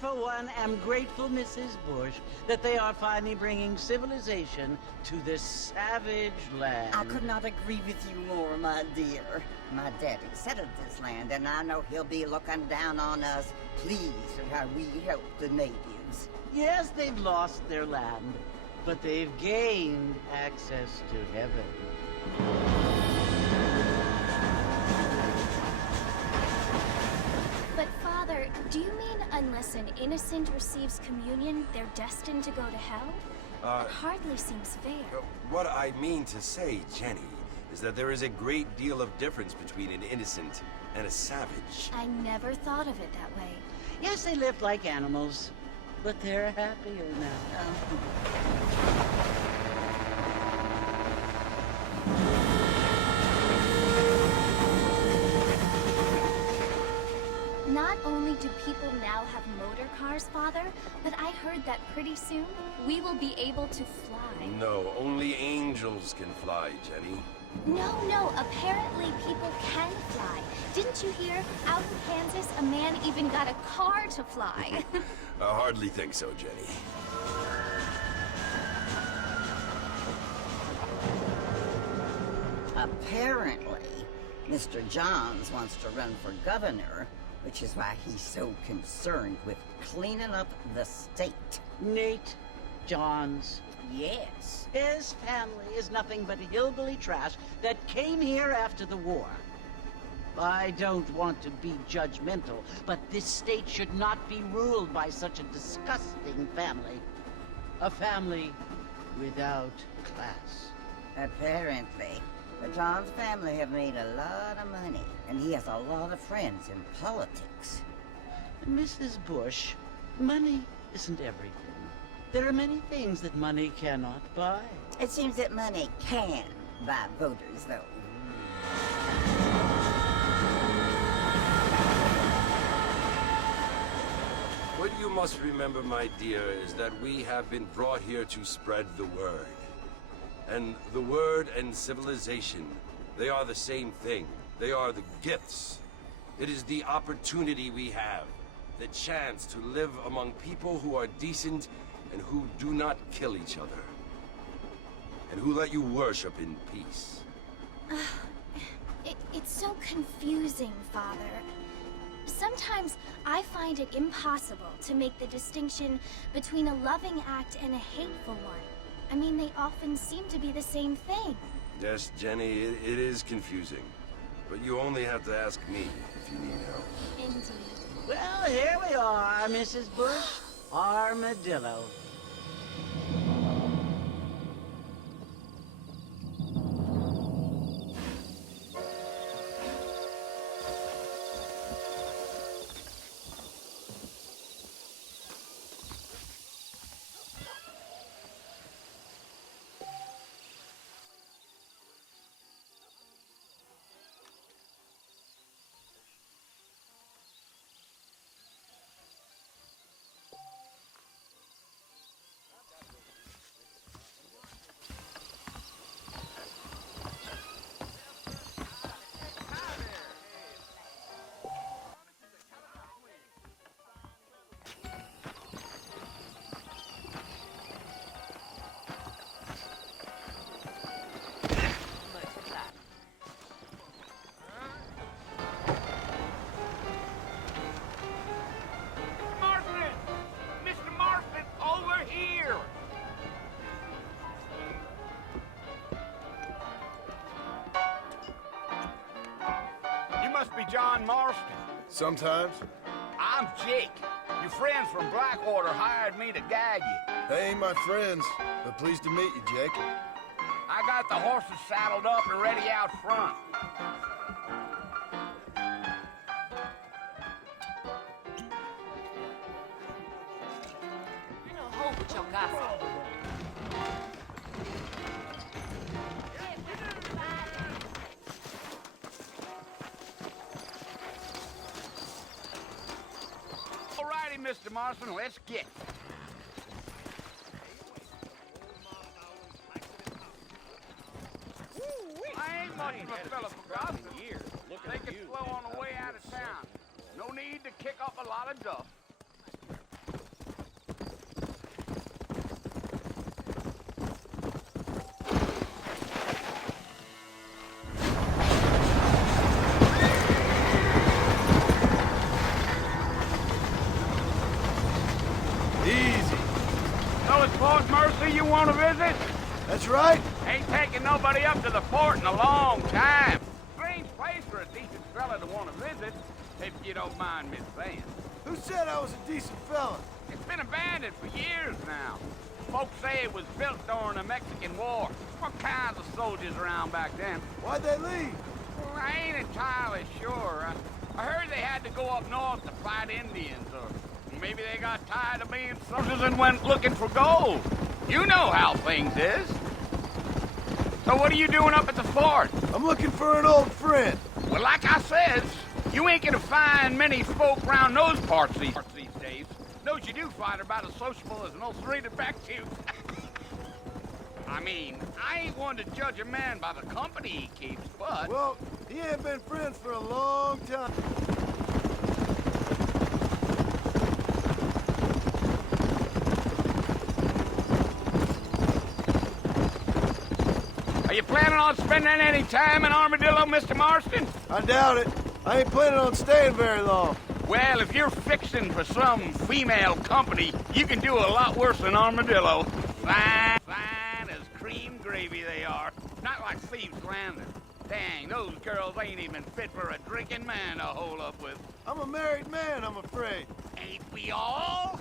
for one, am grateful, Mrs. Bush, that they are finally bringing civilization to this savage land. I could not agree with you more, my dear. My daddy settled this land, and I know he'll be looking down on us, pleased at how we help the natives. Yes, they've lost their land, but they've gained access to heaven. But Father, do you mean unless an innocent receives communion, they're destined to go to hell? That hardly seems fair. What I mean to say, Jenny, is that there is a great deal of difference between an innocent and a savage. I never thought of it that way. Yes, they lived like animals, but they're happier now. Not only do people now have motor cars, Father, but I heard that pretty soon we will be able to fly. No, only angels can fly, Jenny. No, apparently people can fly. Didn't you hear? Out in Kansas, a man even got a car to fly. I hardly think so, Jenny. Apparently, Mr. Johns wants to run for governor, which is why he's so concerned with cleaning up the state. Nate Johns. Yes. His family is nothing but hillbilly trash that came here after the war. I don't want to be judgmental, but this state should not be ruled by such a disgusting family. A family without class. Apparently. The Johns family have made a lot of money, and he has a lot of friends in politics. Mrs. Bush, money isn't everything. There are many things that money cannot buy. It seems that money can buy voters, though. What you must remember, my dear, is that we have been brought here to spread the word. And the word and civilization, they are the same thing. They are the gifts. It is the opportunity we have, the chance to live among people who are decent and who do not kill each other. And who let you worship in peace. It's so confusing, Father. Sometimes I find it impossible to make the distinction between a loving act and a hateful one. I mean, they often seem to be the same thing. Yes, Jenny, it is confusing. But you only have to ask me if you need help. Indeed. Well, here we are, Mrs. Bush. Armadillo. John Marston. Sometimes. I'm Jake. Your friends from Blackwater hired me to guide you. They ain't my friends, but pleased to meet you, Jake. I got the horses saddled up and ready out front. You know, hold with your gossip. Mr. Marston, let's get. I ain't much of a fella for gossip. Take it slow on the way out of town. No need to kick up a lot of dust. company you want to visit? That's right. Ain't taking nobody up to the fort in a long time. Strange place for a decent fella to want to visit, if you don't mind me saying. Who said I was a decent fella? It's been abandoned for years now. Folks say it was built during the Mexican War. What kinds of soldiers around back then? Why'd they leave? Well, I ain't entirely sure. I heard they had to go up north to fight Indians, or maybe they got tired of being soldiers and went looking for gold. You know how things is. So what are you doing up at the fort? I'm looking for an old friend. Well, like I said, you ain't gonna find many folk around those parts these days. Those you do find are about as sociable as an ulcerated back tooth. I mean, I ain't one to judge a man by the company he keeps, but... Well, he ain't been friends for a long time. Are you planning on spending any time in Armadillo, Mr. Marston? I doubt it. I ain't planning on staying very long. Well, if you're fixing for some female company, you can do a lot worse than Armadillo. Fine as cream gravy they are. Not like Thieves' Landing. Dang, those girls ain't even fit for a drinking man to hole up with. I'm a married man, I'm afraid. Ain't we all?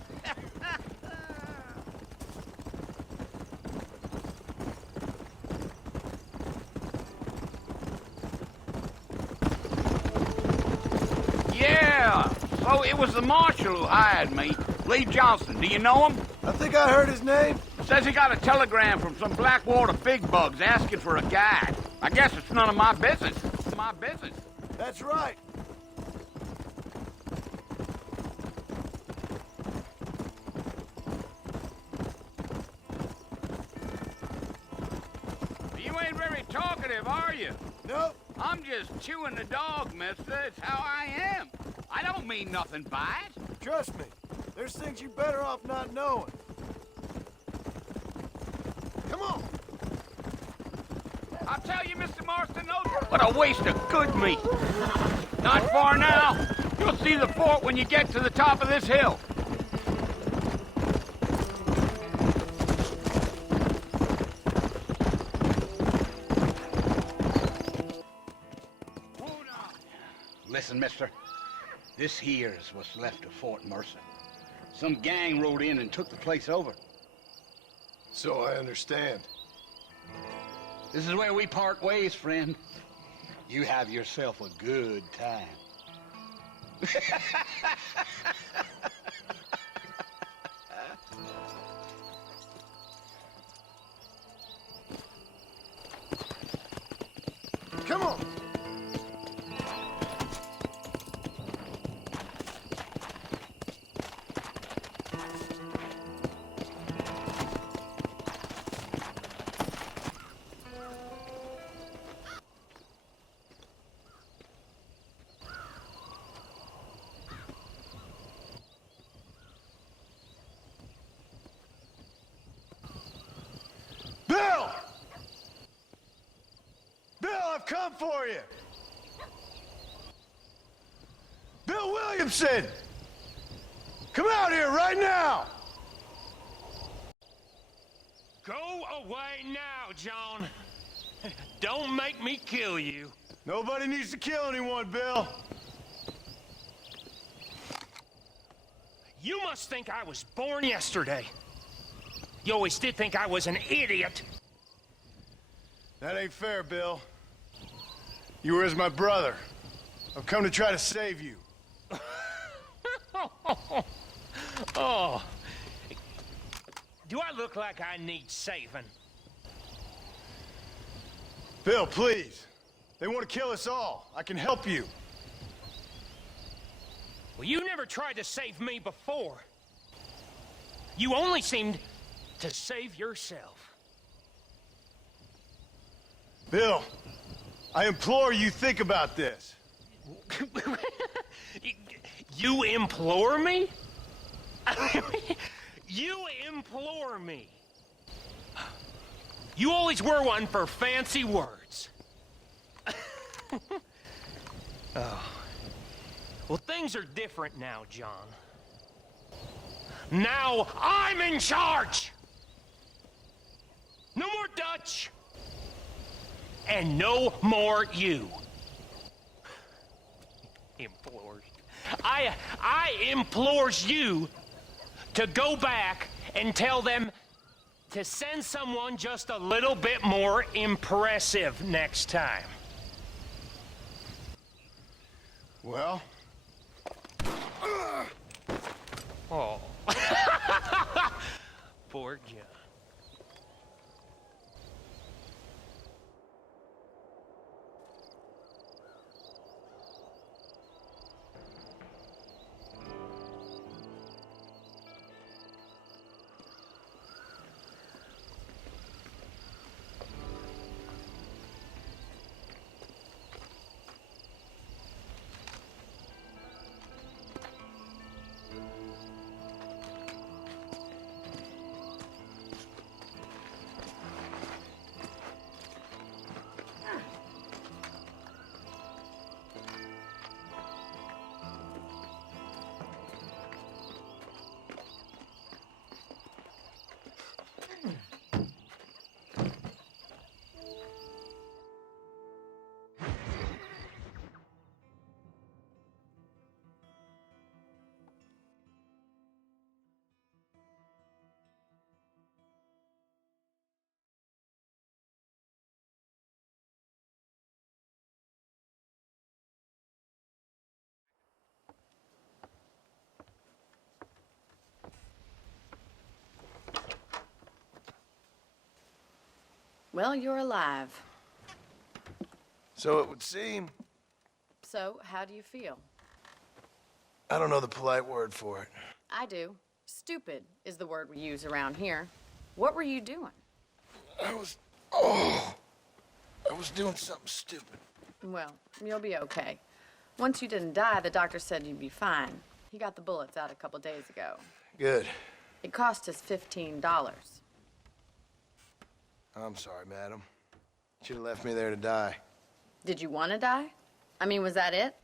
Yeah, so it was the marshal who hired me, Lee Johnson. Do you know him? I think I heard his name. Says he got a telegram from some Blackwater big bugs asking for a guide. I guess it's none of my business. It's my business. That's right. You ain't very talkative, are you? Nope. I'm just chewing the dog, mister. It's how I am. I don't mean nothing by it. Trust me. There's things you're better off not knowing. Come on. I'll tell you, Mr. Marston, what a waste of good meat. Not far now. You'll see the fort when you get to the top of this hill. Listen, mister. This here is what's left of Fort Mercer. Some gang rode in and took the place over. So I understand. This is where we part ways, friend. You have yourself a good time. Come on. Bill! Bill, I've come for you! Bill Williamson! Come out here right now! Go away now, John. Don't make me kill you. Nobody needs to kill anyone, Bill. You must think I was born yesterday. You always did think I was an idiot. That ain't fair, Bill. You were as my brother. I've come to try to save you. Oh. Do I look like I need saving? Bill, please. They want to kill us all. I can help you. Well, you never tried to save me before. You only seemed to save yourself. Bill, I implore you think about this. You implore me? You implore me. You always were one for fancy words. Oh. Well, things are different now, John. Now I'm in charge! much. And no more you. Implores. I implores you to go back and tell them to send someone just a little bit more impressive next time. Well? Oh. Poor John. Well, you're alive. So it would seem. So, how do you feel? I don't know the polite word for it. I do. Stupid is the word we use around here. What were you doing? I was doing something stupid. Well, you'll be okay. Once you didn't die, the doctor said you'd be fine. He got the bullets out a couple days ago. Good. It cost us $15. I'm sorry, madam. You should have left me there to die. Did you want to die? I mean, was that it?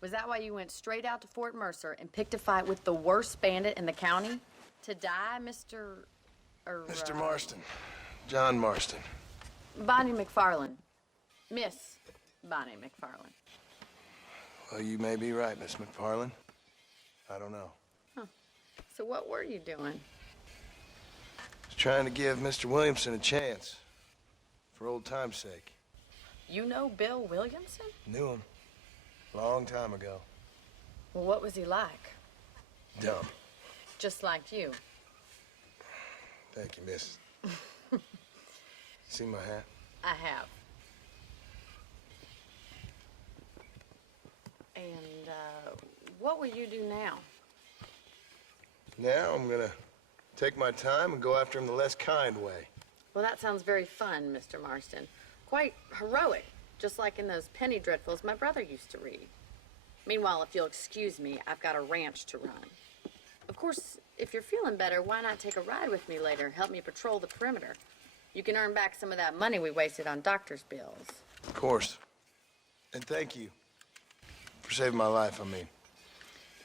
Was that why you went straight out to Fort Mercer and picked a fight with the worst bandit in the county? To die, Mr. Mr. Marston. John Marston. Bonnie McFarland. Miss Bonnie McFarland. Well, you may be right, Miss McFarland. I don't know. Huh. So what were you doing? I was trying to give Mr. Williamson a chance. For old time's sake. You know Bill Williamson? Knew him. Long time ago. Well, what was he like? Dumb. Just like you. Thank you, miss. See my hat? I have. And, what will you do now? Now I'm gonna take my time and go after him the less kind way. Well, that sounds very fun, Mr. Marston. Quite heroic, just like in those penny dreadfuls my brother used to read. Meanwhile, if you'll excuse me, I've got a ranch to run. Of course, if you're feeling better, why not take a ride with me later? Help me patrol the perimeter. You can earn back some of that money we wasted on doctor's bills. Of course. And thank you. For saving my life, I mean.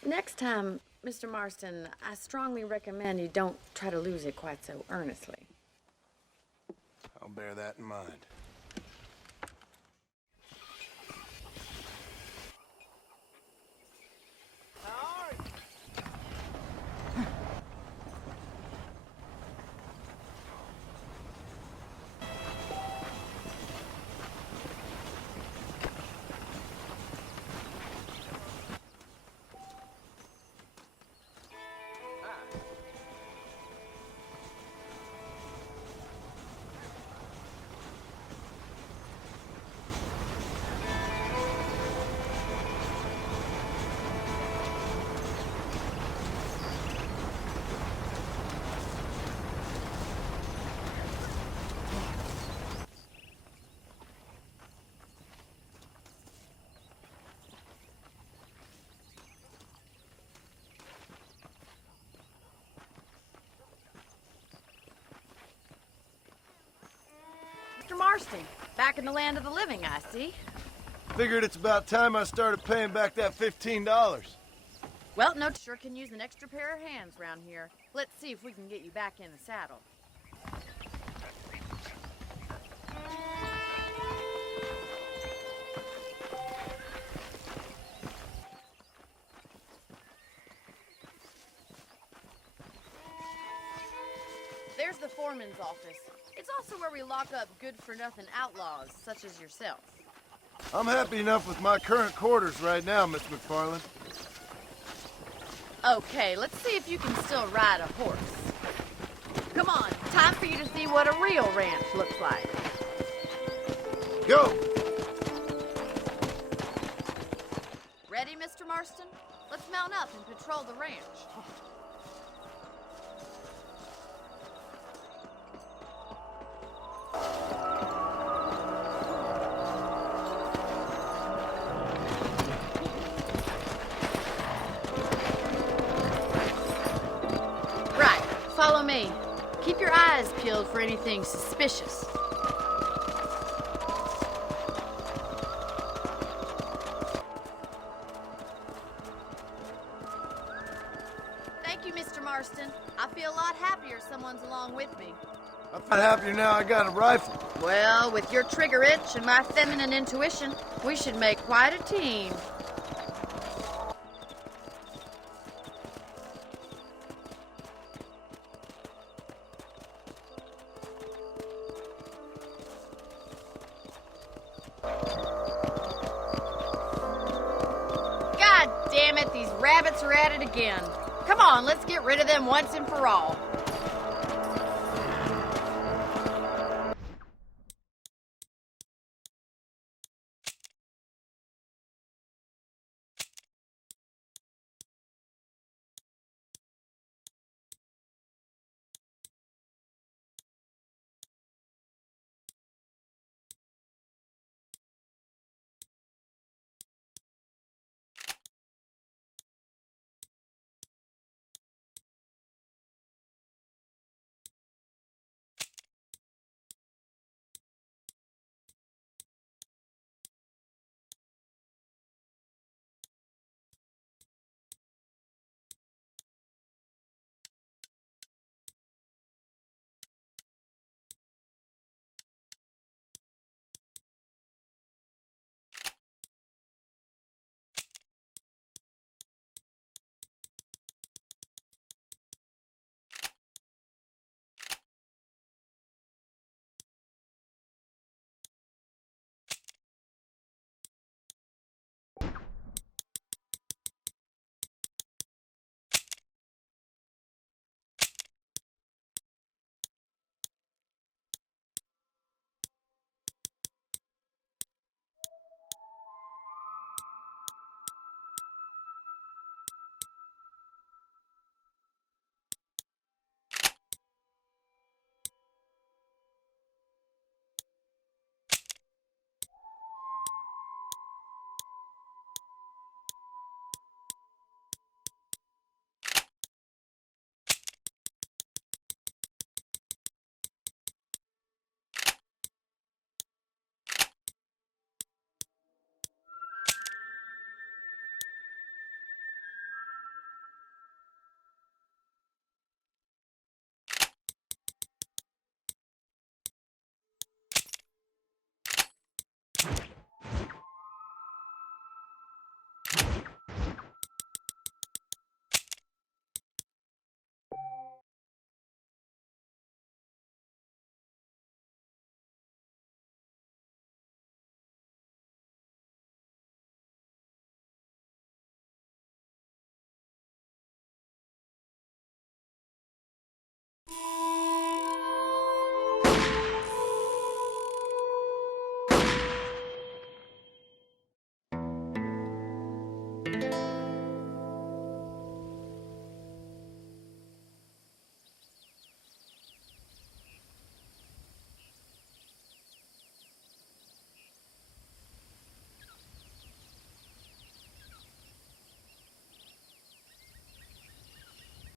Next time, Mr. Marston, I strongly recommend you don't try to lose it quite so earnestly. I'll bear that in mind. Mr. Marston, back in the land of the living, I see. Figured it's about time I started paying back that $15. Well, no, sure can use an extra pair of hands around here. Let's see if we can get you back in the saddle. foreman's office. It's also where we lock up good-for-nothing outlaws, such as yourself. I'm happy enough with my current quarters right now, Miss McFarland. Okay, let's see if you can still ride a horse. Come on, time for you to see what a real ranch looks like. Go! Ready, Mr. Marston? Let's mount up and patrol the ranch. Right, follow me. Keep your eyes peeled for anything suspicious. Thank you, Mr. Marston. I feel a lot happier someone's along with me. I'm not happier now I got a rifle. Well, with your trigger itch and my feminine intuition, we should make quite a team. God damn it, these rabbits are at it again. Come on, let's get rid of them once and for all.